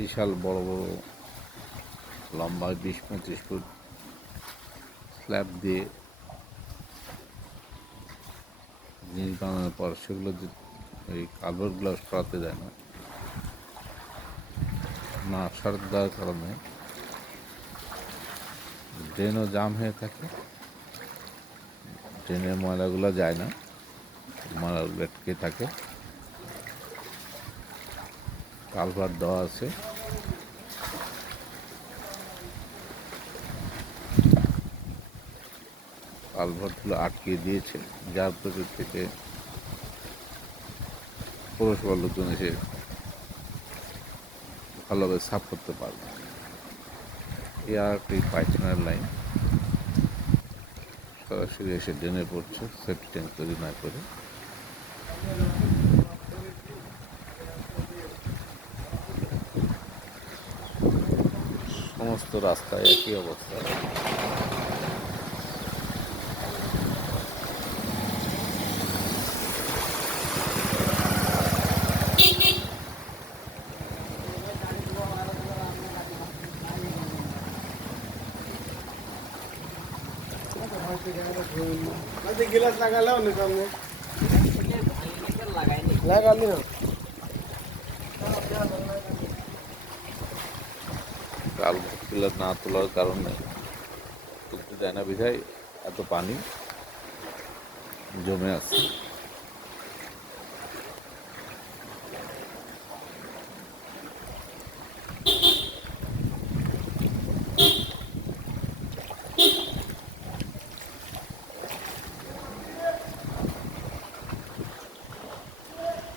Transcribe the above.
বিশাল বড় বড় লম্বা 20-25 ফুট স্ল্যাব দিয়ে জিনিস বানানোর পর সেগুলো ওই কালভার্টগুলো সরাতে দেয় না সরাতে দেওয়ার কারণে ড্রেনও জাম হয়ে থাকে, ড্রেনের ময়লাগুলো যায় না, ময়লাগুলো আটকে থাকে। কালভার্ট দেওয়া আছে, কালভার্টগুলো আটকে দিয়েছে, যার থেকে পৌরসভার লোকজন এসে ভালোভাবে সাফ করতে পারবে। এই আর একটি পায়খানার লাইন সরাসরি এসে ড্রেনে পড়ছে, সেফটি ট্যাঙ্ক তৈরি না করে। সমস্ত রাস্তায় একই অবস্থা। गिलास लगाला ना सामने लगा ली ना কালভার্টগুলো না তোলার কারণে তুলতে যায় না বিধায় এত পানি জমে আছে।